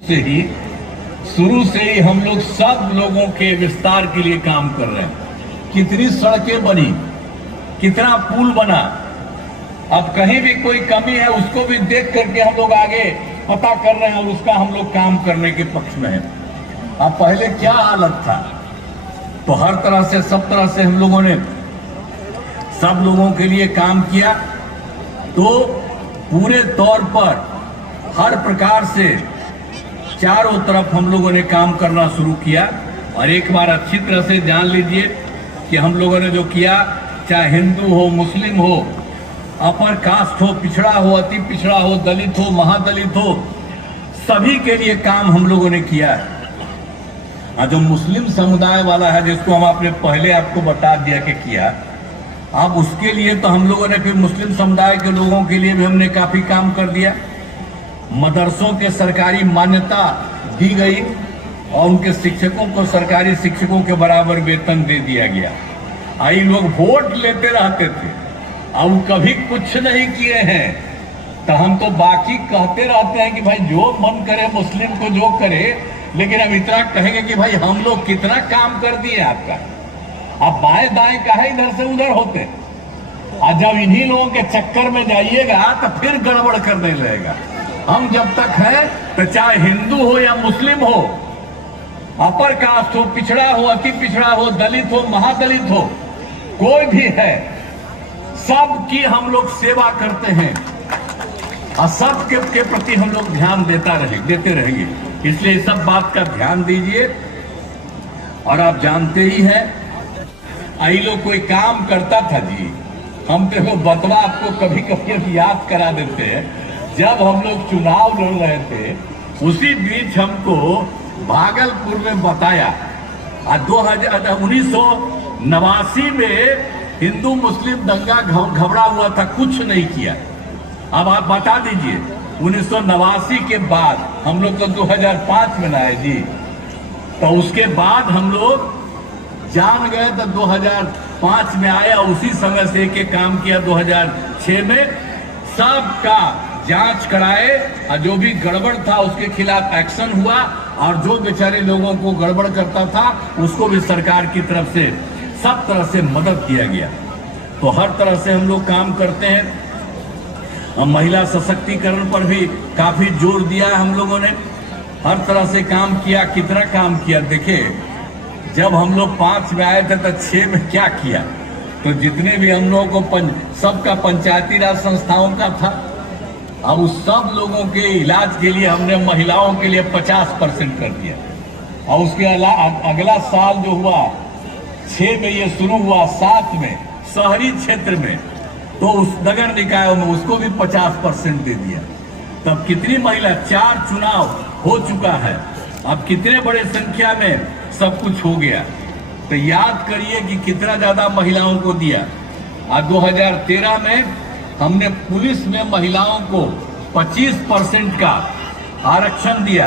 से ही शुरू से ही हम लोग सब लोगों के विस्तार के लिए काम कर रहे हैं। कितनी सड़कें बनी, कितना पुल बना, अब कहीं भी कोई कमी है उसको भी देख करके हम लोग आगे पता कर रहे हैं और उसका हम लोग काम करने के पक्ष में हैं। अब पहले क्या हालत था, तो हर तरह से सब तरह से हम लोगों ने सब लोगों के लिए काम किया। तो पूरे तौर पर हर प्रकार से चारों तरफ हम लोगों ने काम करना शुरू किया। और एक बार अच्छी तरह से जान लीजिए कि हम लोगों ने जो किया, चाहे हिंदू हो, मुस्लिम हो, अपर कास्ट हो, पिछड़ा हो, अति पिछड़ा हो, दलित हो, महादलित हो, सभी के लिए काम हम लोगों ने किया है। और जो मुस्लिम समुदाय वाला है, जिसको हम आपने पहले आपको बता दिया कि किया, अब उसके लिए तो हम लोगों ने फिर मुस्लिम समुदाय के लोगों के लिए भी हमने काफी काम कर दिया। मदरसों के सरकारी मान्यता दी गई और उनके शिक्षकों को सरकारी शिक्षकों के बराबर वेतन दे दिया गया। आई लोग वोट लेते रहते थे, अब कभी कुछ नहीं किए हैं, तो हम तो बाकी कहते रहते हैं कि भाई जो मन करे मुस्लिम को जो करे, लेकिन अब इतना कहेंगे कि भाई हम लोग कितना काम कर दिए आपका। अब बाएं दाएं काहे इधर से उधर होते, और जब इन्हीं लोगों के चक्कर में जाइएगा तो फिर गड़बड़ करने लगेगा। हम जब तक हैं तो चाहे हिंदू हो या मुस्लिम हो, अपर कास्ट हो, पिछड़ा हो, अति पिछड़ा हो, दलित हो, महादलित हो, कोई भी है, सबकी हम लोग सेवा करते हैं और सब के प्रति हम लोग ध्यान देते रहेंगे। इसलिए सब बात का ध्यान दीजिए। और आप जानते ही हैं, आई लोग कोई काम करता था जी, हम तो बतवा आपको कभी कभी याद करा देते हैं। जब हम लोग चुनाव लड़ रहे थे, उसी बीच हमको भागलपुर में बताया, 1989 में हिंदू मुस्लिम दंगा घबरा हुआ था, कुछ नहीं किया। अब आप बता दीजिए, 1989 के बाद हम लोग तो 2005 में आए जी, तो उसके बाद हम लोग जान गए तो 2005 में आया, उसी समय से एक काम किया। 2006 में सबका जांच कराए और जो भी गड़बड़ था उसके खिलाफ एक्शन हुआ, और जो बेचारे लोगों को गड़बड़ करता था उसको भी सरकार की तरफ से सब तरह से मदद किया गया। तो हर तरह से हम लोग काम करते हैं। महिला सशक्तिकरण पर भी काफी जोर दिया है हम लोगों ने, हर तरह से काम किया। कितना काम किया देखिए, जब हम लोग 5 में आए थे तो 6 में क्या किया, तो जितने भी हम लोगों को सबका पंचायती राज संस्थाओं का था, अब उस सब लोगों के इलाज के लिए हमने महिलाओं के लिए 50% कर दिया। और उसके अगला साल जो हुआ, 6 में ये शुरू हुआ, 7 में शहरी क्षेत्र में, तो उस नगर निकायों में उसको भी 50% दे दिया। तब कितनी महिला, 4 चुनाव हो चुका है, अब कितने बड़े संख्या में सब कुछ हो गया। तो याद करिए कि कितना ज्यादा महिलाओं को दिया। और 2013 में हमने पुलिस में महिलाओं को 25% का आरक्षण दिया,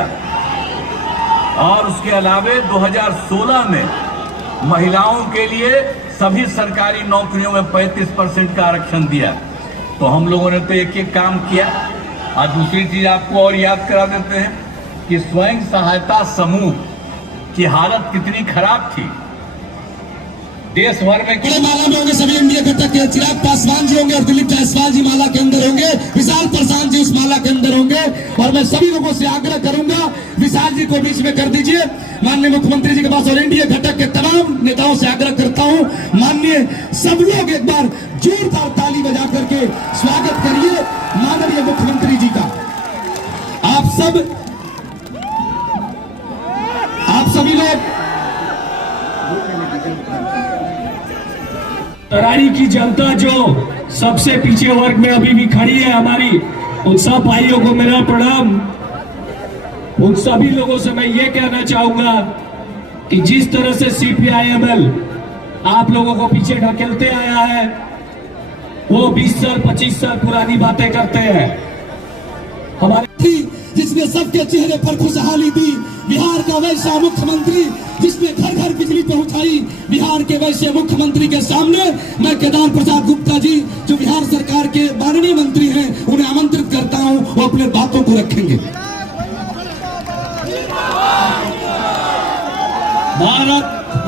और उसके अलावे 2016 में महिलाओं के लिए सभी सरकारी नौकरियों में 35% का आरक्षण दिया। तो हम लोगों ने तो एक एक काम किया। और दूसरी चीज आपको और याद करा देते हैं कि स्वयं सहायता समूह की हालत कितनी खराब थी। देश भर में माला में होंगे सभी इंडिया घटक के, चिराग पासवान जी होंगे और दिलीप जायसवाल जी माला के अंदर होंगे, विशाल प्रशांत जी उस माला के अंदर होंगे। और मैं सभी लोगों से आग्रह करूंगा, विशाल जी को बीच में कर दीजिए, माननीय मुख्यमंत्री जी के पास, और इंडिया घटक के तमाम नेताओं से आग्रह करता हूं, माननीय सब लोग एक बार जोरदार ताली बजा करके स्वागत करिए माननीय मुख्यमंत्री जी का। आप सभी लोग, तरारी की जनता जो सबसे पीछे वर्ग में अभी भी खड़ी है हमारी, उन सब भाइयों को मेरा प्रणाम। उन सभी लोगों से मैं ये कहना चाहूंगा कि जिस तरह से CPIML आप लोगों को पीछे ढकेलते आया है, वो 20 साल 25 साल पुरानी बातें करते हैं। हमारे जिसने सबके चेहरे पर खुशहाली दी, बिहार का वैसा मुख्यमंत्री जिसने घर घर बिजली पहुंचाई, बिहार के वैसे मुख्यमंत्री के सामने मैं केदार प्रसाद गुप्ता जी जो बिहार सरकार के माननीय मंत्री हैं, उन्हें आमंत्रित करता हूं, वो अपने बातों को रखेंगे। भारत